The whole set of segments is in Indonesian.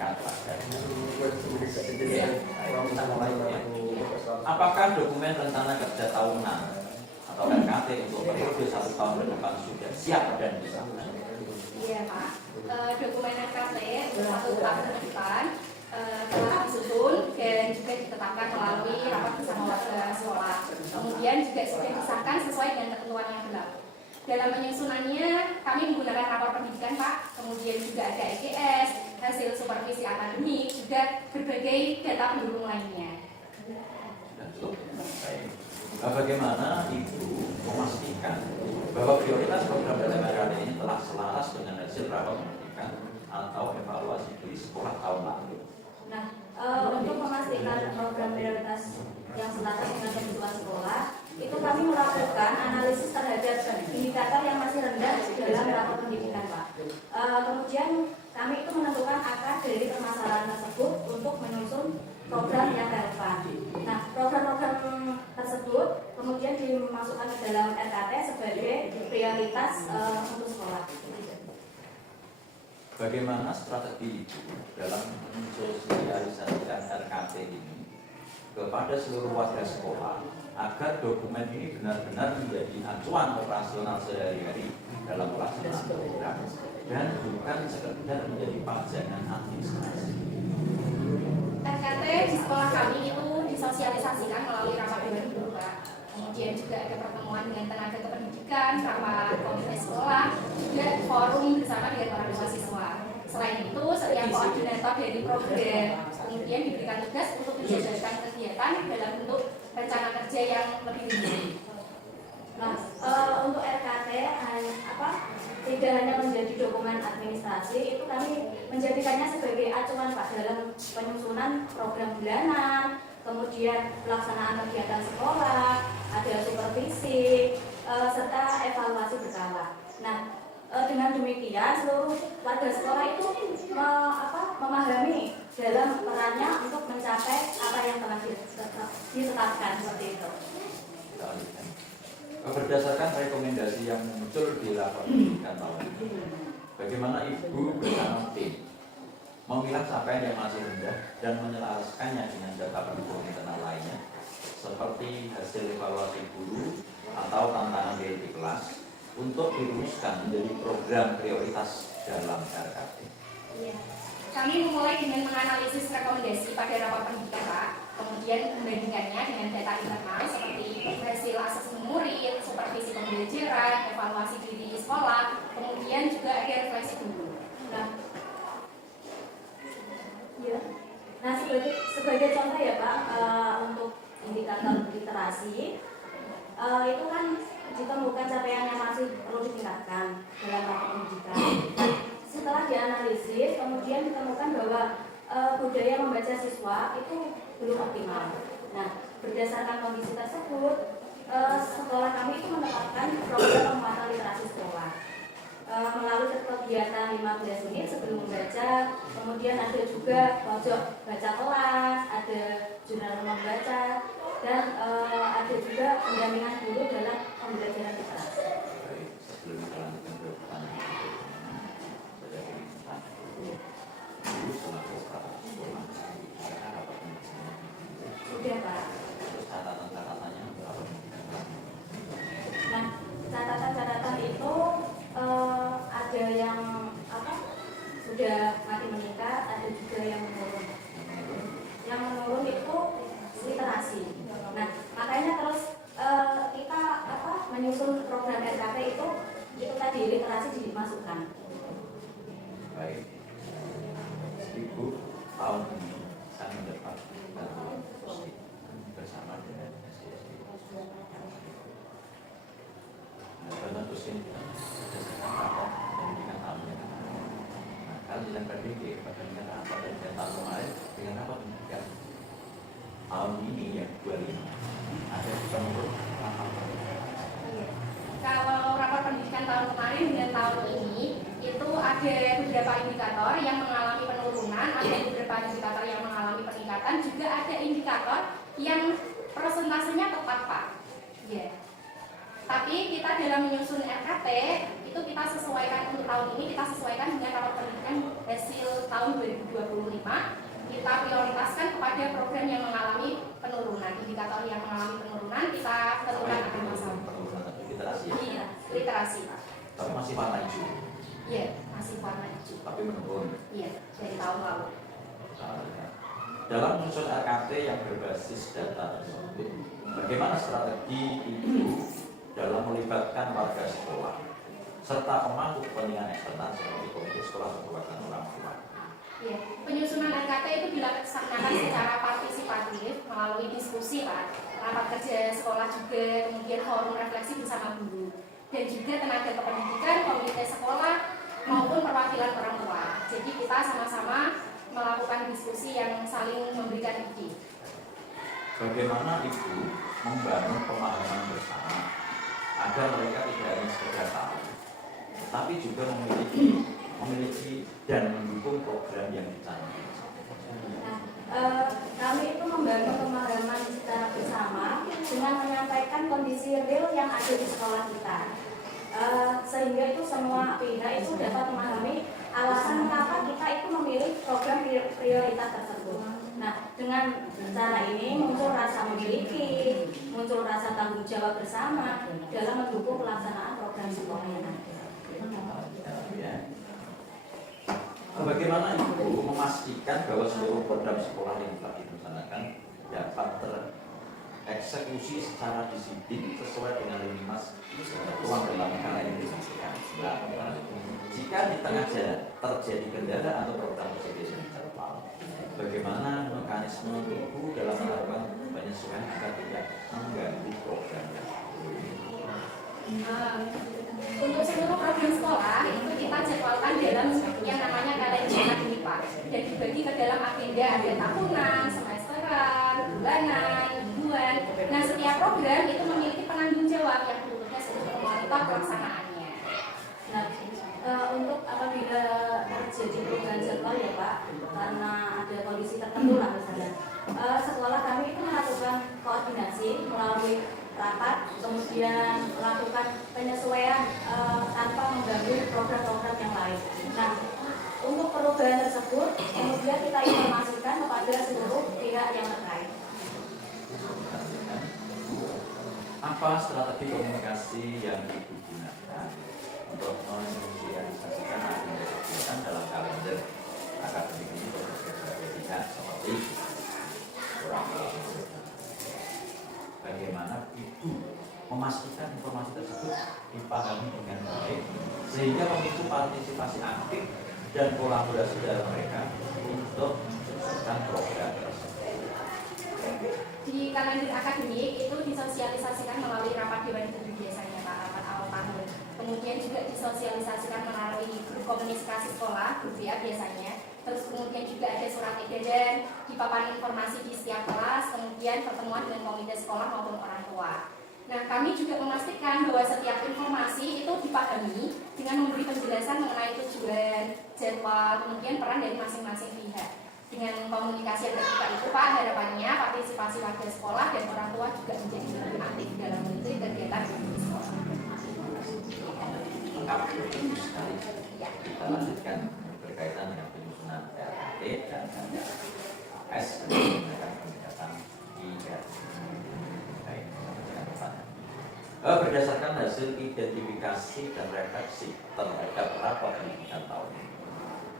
meningkat. Apakah dokumen rencana kerja tahunan atau RKT untuk periode 1 tahun ke depan sudah siap dan disahkan? Iya Pak, dokumen RKT untuk 1 tahun ke depan telah disusun dan juga ditetapkan melalui rapat bersama warga sekolah. Kemudian juga sudah disahkan sesuai dengan ketentuan yang berlaku. Dalam penyusunannya kami menggunakan rapor pendidikan Pak, kemudian juga ada EGS, hasil supervisi akademik, juga berbagai data pendukung lainnya. Bagaimana Ibu memastikan bahwa prioritas program RKT ini telah selaras dengan hasil rapat pendidikan atau evaluasi di sekolah tahun lalu? Nah, untuk memastikan program prioritas yang selaras dengan kebutuhan sekolah, itu kami melakukan analisis terhadap indikator yang masih rendah dalam rapat pendidikan, Pak. Kemudian kami itu menentukan akar dari permasalahan tersebut untuk menyusun program yang relevan. Nah, program-program tersebut kemudian dimasukkan ke dalam RKT sebagai prioritas untuk sekolah. Bagaimana strategi Ibu dalam mensosialisasikan RKT ini kepada seluruh warga sekolah agar dokumen ini benar-benar menjadi acuan operasional sehari-hari dalam pelaksanaan program dan bukan sekedar menjadi pajangan administrasi? RKT di sekolah kami itu disosialisasikan melalui rapat dengar guru Pak. Kemudian juga ada pertemuan dengan tenaga kependidikan, rapat komite sekolah, juga forum bersama dengan orang tua siswa. Selain itu, setiap koordinator dari program kemudian diberikan tugas untuk menjalankan kegiatan dalam bentuk rencana kerja yang lebih rinci. Nah, untuk RKT tidak hanya menjadi dokumen administrasi, itu kami menjadikannya sebagai acuan Pak dalam penyusunan program bulanan, kemudian pelaksanaan kegiatan sekolah, ada supervisi, serta evaluasi berkala. Nah, dengan demikian seluruh warga sekolah itu memahami dalam perannya untuk mencapai apa yang telah ditetapkan seperti itu. Berdasarkan rekomendasi yang muncul di rapat pendidikan tahun ini, bagaimana Ibu bersama tim memilah capaian yang masih rendah dan menyelaraskannya dengan data pendukung internal lainnya seperti hasil evaluasi guru atau tantangan di kelas untuk dirumuskan menjadi program prioritas dalam RKT? Iya. Kami memulai dengan menganalisis rekomendasi pada rapat pendidikan Pak, kemudian membandingkannya dengan data internal seperti hasil asesmen murid, supervisi pembelajaran, evaluasi diri sekolah, kemudian juga ada refleksi guru. Nah, sebagai contoh ya Pak, untuk indikator literasi itu kan ditemukan capaian yang masih perlu ditingkatkan dalam rapat pendidikan. Setelah dianalisis, kemudian ditemukan bahwa budaya membaca siswa itu belum optimal. Nah, berdasarkan kondisi tersebut, sekolah kami itu menetapkan program penguatan literasi sekolah melalui kegiatan 15 menit sebelum membaca, kemudian ada juga pojok baca kelas, ada jurnal membaca, dan ada juga pendampingan guru dalam pembelajaran literasi. Sebelum melanjutkan ke pertanyaan Ibu selaku kepala sekolah, apa pendidikan? Sudah Pak. Terus catatan-catatannya apa pendidikan? Nah, catatan-catatan itu ada yang sudah makin meningkat, ada juga yang menurun. Yang menurun itu literasi. Nah, makanya terus kita menyusun program RKT itu tadi literasi dimasukkan. Baik, Ibu tahun ini saya mendapat bantuan positif bersama dengan SDSD. Bantuan sosial berdasarkan rapat pendidikan tahunnya. Nah, kalian yang PDG dengan rapat pendidikan tahun kemarin dengan rapat pendidikan tahun ini yang 25 ada penurut rapat pendidikan. Kalau rapat pendidikan tahun kemarin dengan tahun ini itu ada beberapa indikator yang mengalami penurunan, ada beberapa indikator yang mengalami peningkatan, juga ada indikator yang persentasenya tepat Pak. Ya. Tapi kita dalam menyusun RKT itu kita sesuaikan untuk tahun ini kita sesuaikan dengan rapat pendidikan hasil tahun 2025 kita prioritaskan kepada program yang mengalami penurunan. Indikator yang mengalami penurunan kita tentukan akan masalah. Penurunan literasi ya? Iya, literasi Pak. Tapi masih warna hijau. Iya, masih warna hijau. Tapi menurun. Iya, dari tahun lalu. Dalam menyusun RKT yang berbasis data tersebut, bagaimana strategi itu dalam melibatkan warga sekolah serta pemangku kepentingan eksternal seperti komite sekolah atau perwakilan orang tua? Ya, penyusunan RKT itu dilaksanakan secara partisipatif melalui diskusi Pak, rapat kerja sekolah juga, kemudian forum refleksi bersama guru, dan juga tenaga kependidikan, komite sekolah maupun perwakilan orang tua. Jadi kita sama-sama melakukan diskusi yang saling memberikan ide. Bagaimana Ibu membangun pemahaman bersama agar mereka tidak hanya sekedar tahu, tapi juga memiliki dan mendukung program yang dicanangkan. Kami itu membangun pemahaman secara bersama dengan menyampaikan kondisi real yang ada di sekolah kita, sehingga itu semua pihak itu dapat memahami alasan mengapa kita itu memilih program prioritas tersebut. Nah, dengan cara ini muncul rasa memiliki, muncul rasa tanggung jawab bersama dalam mendukung pelaksanaan program sekolah yang ada. Bagaimana Ibu memastikan bahwa seluruh program sekolah yang telah dilaksanakan dapat tereksekusi secara disiplin sesuai dengan lini mas ruang dalam hal yang disampaikan? Jika di tengah jalan terjadi kendala atau program tersebut terjadi, bagaimana mekanisme Ibu dalam melakukan penyesuaian agar tidak mengganggu program yang Untuk seluruh program sekolah itu kita jadwalkan dalam yang namanya kalender akademik Pak, dan dibagi ke dalam agenda, ada tahunan, semesteran, bulanan, mingguan. Nah, setiap program itu memiliki penanggung jawab yang bertugas untuk memonitor pelaksanaannya. Nah, untuk apabila terjadi perubahan jadwal ya Pak, karena ada kondisi tertentu lah misalnya, sekolah kami itu melakukan koordinasi melalui rapat, kemudian melakukan penyesuaian tanpa mengganggu program-program yang lain. Nah, untuk perubahan tersebut kemudian kita informasikan kepada seluruh pihak yang terkait. Apa strategi komunikasi yang Ibu gunakan untuk mensosialisasikan agenda kegiatan dalam kalender akademik ini berbagai pihak seperti orang tua? Bagaimana Ibu memastikan informasi tersebut dipahami dengan baik sehingga memicu partisipasi aktif dan kolaborasi dari mereka untuk mensukseskan program tersebut? Di kalender akademik itu disosialisasikan melalui rapat dewan guru biasanya Pak, rapat awal tahun. Kemudian juga disosialisasikan melalui grup komunikasi sekolah, grup WA biasanya. Terus kemudian juga ada surat edaran, dipaparkan informasi di setiap kelas, kemudian pertemuan dengan komite sekolah maupun orang tua. Nah, kami juga memastikan bahwa setiap informasi itu dipahami dengan memberi penjelasan mengenai tujuan, jadwal, kemudian peran dari masing-masing pihak. Dengan komunikasi yang terbuka itu Pak, harapannya partisipasi warga sekolah dan orang tua juga menjadi lebih aktif dalam mengikuti kegiatan di sekolah. Lengkap sekali. Kita lanjutkan berkaitan dengan penyusunan RKT dan AS menggunakan pendekatan IDA. Berdasarkan hasil identifikasi dan refleksi terhadap rapat pendidikan tahun ini,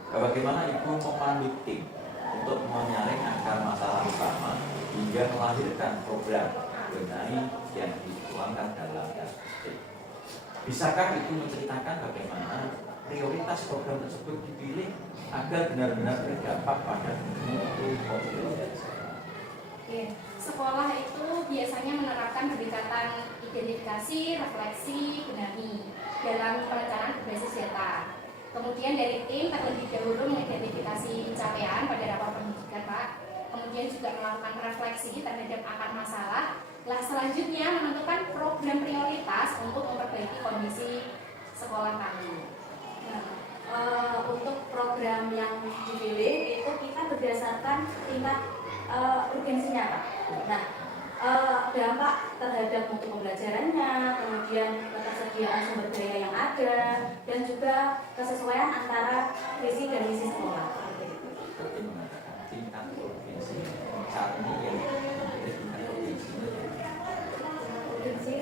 bagaimana Ibu memandu tim untuk menyaring akar masalah utama hingga melahirkan program mengenai yang dituangkan dalam RKT? Bisakah Ibu menceritakan bagaimana prioritas program tersebut dipilih agar benar-benar berdampak pada mutu populasi? Sekolah itu biasanya menerapkan pendekatan identifikasi, refleksi, benahi dalam perencanaan berbasis data. Kemudian dari tim terlebih dahulu mengidentifikasi pencapaian pada rapat pendidikan Pak. Kemudian juga melakukan refleksi terhadap akar masalah. Selanjutnya menentukan program prioritas untuk memperbaiki kondisi sekolah kami. Untuk program yang dipilih itu kita berdasarkan tingkat urgensinya Pak. Nah, dampak terhadap mutu pembelajarannya, kemudian ketersediaan penyediaan sumber daya yang ada, dan juga kesesuaian antara visi dan misi sekolah. Seperti mengatakan tingkat provinsi saat ini yang tingkat provinsi Visi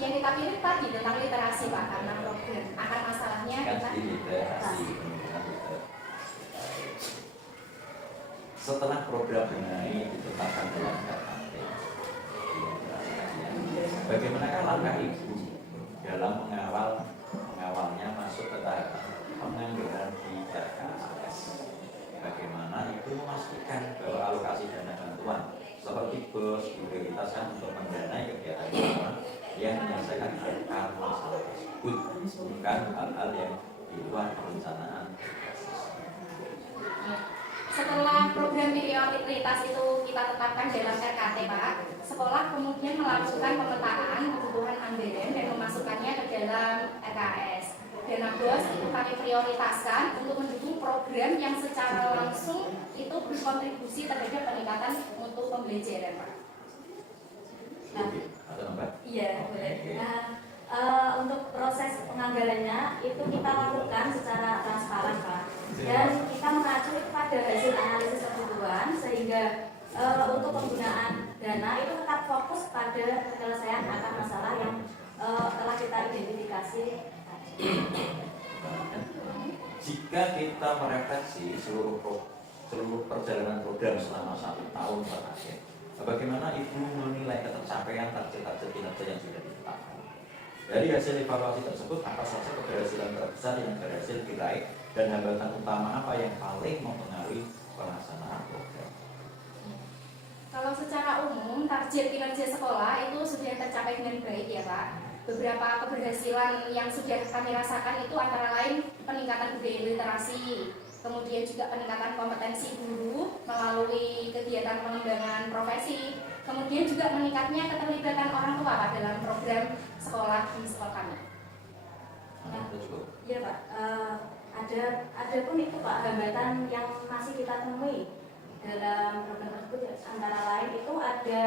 yang kita pilih tadi tentang literasi Pak, karena program akar masalahnya kan kita di literasi kemudian setelah program mengenai ditetapkan dalam KKP, bagaimanakah langkah Ibu dalam mengawalnya masuk ke tahap penganggaran di RKAS? Bagaimana Ibu memastikan bahwa alokasi dana bantuan seperti bus diprioritaskan untuk mendanai kegiatan yang menyelesaikan akar masalah tersebut, bukan hal-hal yang di luar perencanaan. setelah program prioritas itu kita tetapkan dalam RKT Pak, sekolah kemudian melakukan pemetaan kebutuhan anggaran dan memasukkannya ke dalam RKS. Dana BOS itu kami prioritaskan untuk mendukung program yang secara langsung itu berkontribusi terhadap peningkatan mutu pembelajaran Pak. Iya, boleh. Nah, untuk proses penganggarannya itu kita lakukan secara transparan, Pak. Dan kita mengacu pada hasil analisis kebutuhan sehingga untuk penggunaan dana itu tetap fokus pada penyelesaian akar masalah yang telah kita identifikasi. Jika kita merefleksi seluruh perjalanan program selama 1 tahun terakhir, bagaimana Ibu menilai ketercapaian target-target kinerja yang sudah ditetapkan? Dari hasil evaluasi tersebut, apa saja keberhasilan terbesar yang berhasil diraih dan hambatan utama apa yang paling mempengaruhi pelaksanaan program? Kalau secara umum target kinerja sekolah itu sudah tercapai dengan baik ya Pak. Beberapa keberhasilan yang sudah kami rasakan itu antara lain peningkatan budaya literasi, kemudian juga peningkatan kompetensi guru melalui kegiatan pengembangan profesi, kemudian juga meningkatnya keterlibatan orang tua Pak dalam program sekolah di sekolah kami. Iya Pak, ada pun itu Pak hambatan yang masih kita temui dalam program tersebut, antara lain itu ada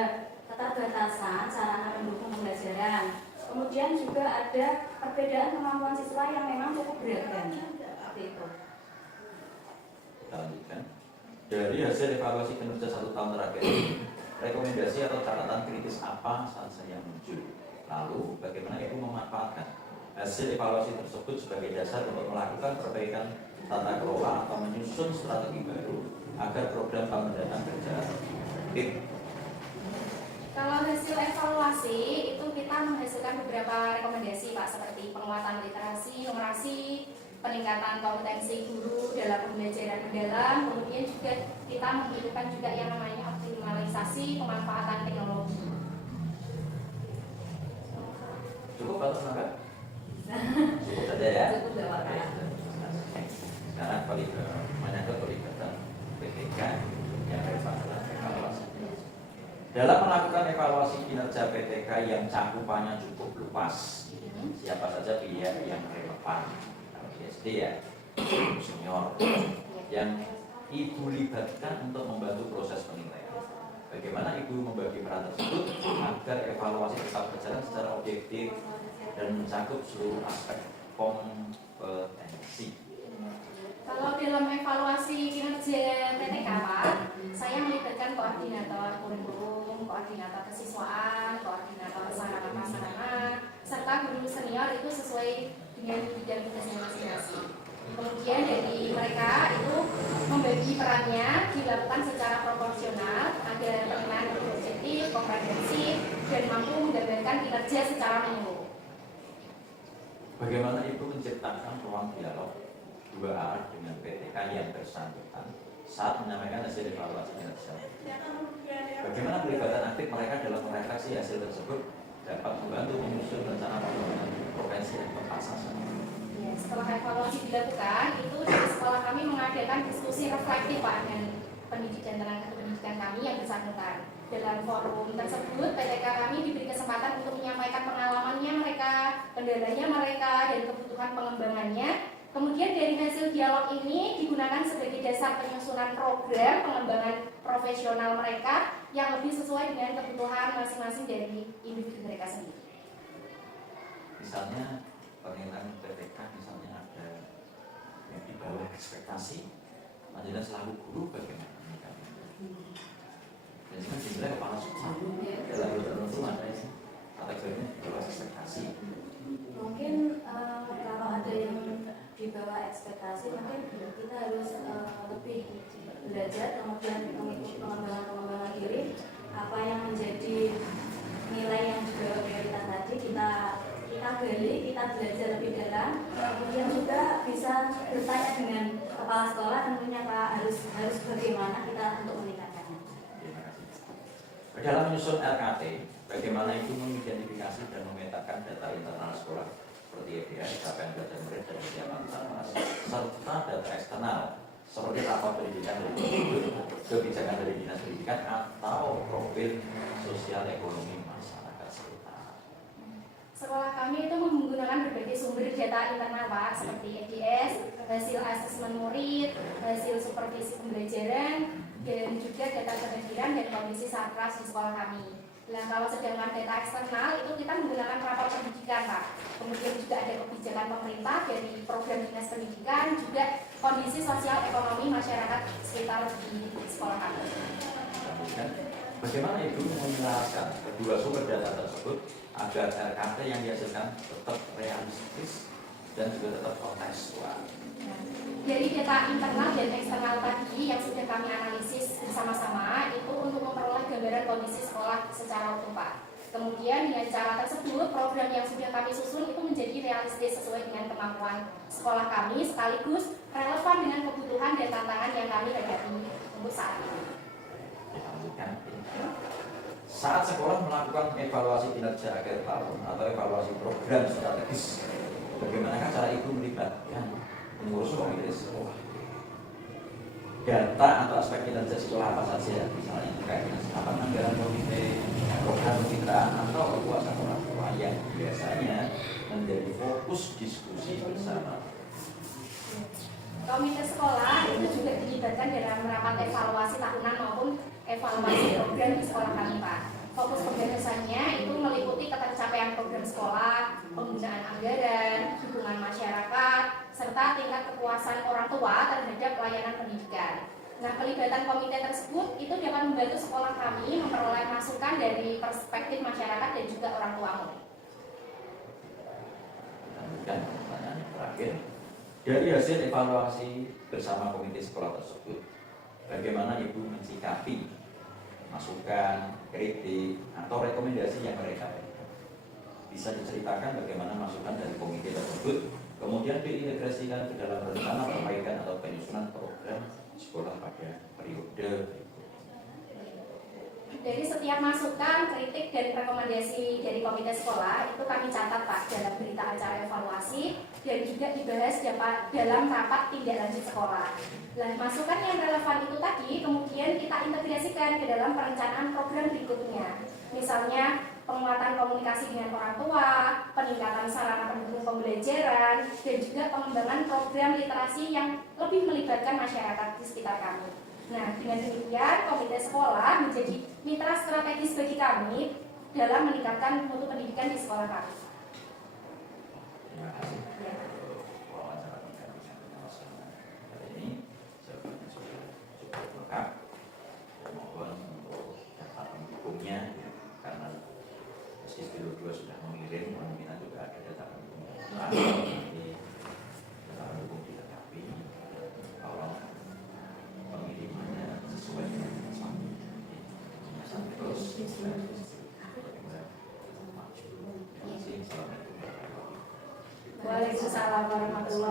keterbatasan sarana pendukung pembelajaran, kemudian juga ada perbedaan kemampuan siswa yang memang cukup beragam seperti itu. Kita lanjutkan. Dari hasil evaluasi kinerja 1 tahun terakhir, rekomendasi atau catatan kritis apa saja yang muncul? Lalu, bagaimana Ibu memanfaatkan hasil evaluasi tersebut sebagai dasar untuk melakukan perbaikan tata kelola atau menyusun strategi baru agar program tahun mendatang berjalan lebih efektif? Kalau hasil evaluasi itu kita menghasilkan beberapa rekomendasi Pak, seperti penguatan literasi, numerasi, peningkatan kompetensi guru dalam pembelajaran mendalam, kemudian juga kita menghidupkan juga yang namanya optimalisasi pemanfaatan teknologi. Cukup atau enggak? Cukup saja ya. Cukup Bapak. Sekarang menyangkut pelibatan PTK yang evaluasi. Dalam melakukan evaluasi kinerja PTK yang cakupannya cukup luas, siapa saja pihak yang relevan, SD ya, senior, yang Ibu libatkan untuk membantu proses penilaian. Bagaimana Ibu membagi peran tersebut agar evaluasi tetap berjalan secara objektif dan mencakup seluruh aspek kompetensi? Kalau dalam evaluasi kinerja PTK Pak, saya melibatkan koordinator kurikulum, koordinator kesiswaan, koordinator sarana-prasarana, serta guru senior itu sesuai dengan bidang tugasnya masing-masing. Kemudian dari mereka itu membagi perannya dilakukan secara proporsional agar penilaian objektif, komprehensif, dan mampu menggambarkan kinerja secara menyeluruh. Bagaimana Ibu menciptakan ruang dialog 2 arah dengan PTK yang bersangkutan saat menyampaikan hasil evaluasi kinerja? Bagaimana pelibatan aktif mereka dalam merefleksi hasil tersebut dapat membantu menyusun rencana pembangunan provinsi yang tepat sasaran? Ya, setelah evaluasi dilakukan, itu dari sekolah kami mengadakan diskusi reflektif Pak dengan pendidikan tenaga pendidikan kami yang bersangkutan. Dalam forum tersebut, PTK kami diberi kesempatan untuk menyampaikan pengalamannya mereka, kendalanya mereka, dan kebutuhan pengembangannya. Kemudian dari hasil dialog ini digunakan sebagai dasar penyusunan program pengembangan profesional mereka yang lebih sesuai dengan kebutuhan masing-masing dari individu mereka sendiri. misalnya penilaian PPK misalnya ada yang di bawah ekspektasi, maksudnya selalu guru bagaimana menyikapinya? Dan ini kan dinilai kepala sekolah dalam tertentu ada yang kategorinya di bawah ekspektasi. Mungkin kalau ada yang di bawah ekspektasi, mungkin kita harus lebih belajar, kemudian mengikuti pengembangan diri, apa yang menjadi nilai yang juga prioritas tadi kita gali, kita belajar lebih dalam, kemudian juga bisa bertanya dengan kepala sekolah tentunya Pak, harus bagaimana kita untuk meningkatkannya. Terima kasih. Dalam menyusun RKT, bagaimana itu mengidentifikasi dan memetakan data internal sekolah seperti EBS, capaian belajar murid dan kesiapan transportasi, serta data eksternal seperti rapor pendidikan dari gubernur, kebijakan dari dinas pendidikan atau profil sosial ekonomi masyarakat sekitar. Sekolah kami itu menggunakan berbagai sumber data internal Pak, seperti EBS, hasil asesmen murid, hasil supervisi pembelajaran, dan juga data kehadiran dan kondisi saat kelas di sekolah kami. Nah, kalau sedangkan data eksternal itu kita menggunakan rapor pendidikan Pak. Kemudian juga ada kebijakan pemerintah dari program dinas pendidikan, juga kondisi sosial ekonomi masyarakat sekitar di sekolah kami. Bagaimana Ibu menjelaskan kedua sumber data tersebut agar RKT yang dihasilkan tetap realistis dan juga tetap kontekstual? Dari data internal dan eksternal tadi yang sudah kami analisis bersama-sama itu untuk memperoleh gambaran kondisi sekolah secara utuh Pak. Kemudian dengan cara tersebut program yang sudah kami susun itu menjadi realistis sesuai dengan kemampuan sekolah kami sekaligus relevan dengan kebutuhan dan tantangan yang kami hadapi untuk saat ini. Saat sekolah melakukan evaluasi kinerja akhir tahun atau evaluasi program strategis, bagaimanakah cara itu melibatkan pengurus komite sekolah? Data atau aspek kinerja sekolah apa saja, misalnya terkait dengan apa anggaran komite, program kemitraan atau kekuasaan orang tua yang biasanya menjadi fokus diskusi bersama. Komite sekolah itu juga dilibatkan dalam rapat evaluasi tahunan maupun evaluasi program di sekolah kami Pak. Fokus pembahasannya itu meliputi ketercapaian program sekolah, penggunaan anggaran, dukungan masyarakat, serta tingkat kepuasan orang tua terhadap pelayanan pendidikan. Nah, pelibatan komite tersebut itu dapat membantu sekolah kami memperoleh masukan dari perspektif masyarakat dan juga orang tua murid. Dan pertanyaan yang terakhir, dari hasil evaluasi bersama komite sekolah tersebut, bagaimana Ibu mensikapi masukan, kritik, atau rekomendasi yang mereka berikan? Bisa diceritakan bagaimana masukan dari komite tersebut kemudian diintegrasikan ke dalam rencana perbaikan atau penyusunan program sekolah pada periode. Dari setiap masukan, kritik, dan rekomendasi dari komite sekolah itu kami catat Pak dalam berita acara evaluasi dan juga dibahas dalam rapat tindak lanjut sekolah. Dan masukan yang relevan itu tadi kemudian kita integrasikan ke dalam perencanaan program berikutnya. Misalnya penguatan komunikasi dengan orang tua, peningkatan sarana pendukung pembelajaran, dan juga pengembangan program literasi yang lebih melibatkan masyarakat di sekitar kami. Nah, dengan demikian komite sekolah menjadi mitra strategis bagi kami dalam meningkatkan mutu pendidikan di sekolah kami. Terima kasih. Wawancara dengan hari ini jawabannya sudah cukup lengkap. Mohon untuk data pendukungnya karena meski beliau dua sudah mengirim, kita juga ada data pendukungnya. Nanti data pendukung dilengkapi. Tolong pengirimannya sesuai dengan sampai terus. Assalamualaikum warahmatullahi wabarakatuh. Waalaikumsalam warahmatullahi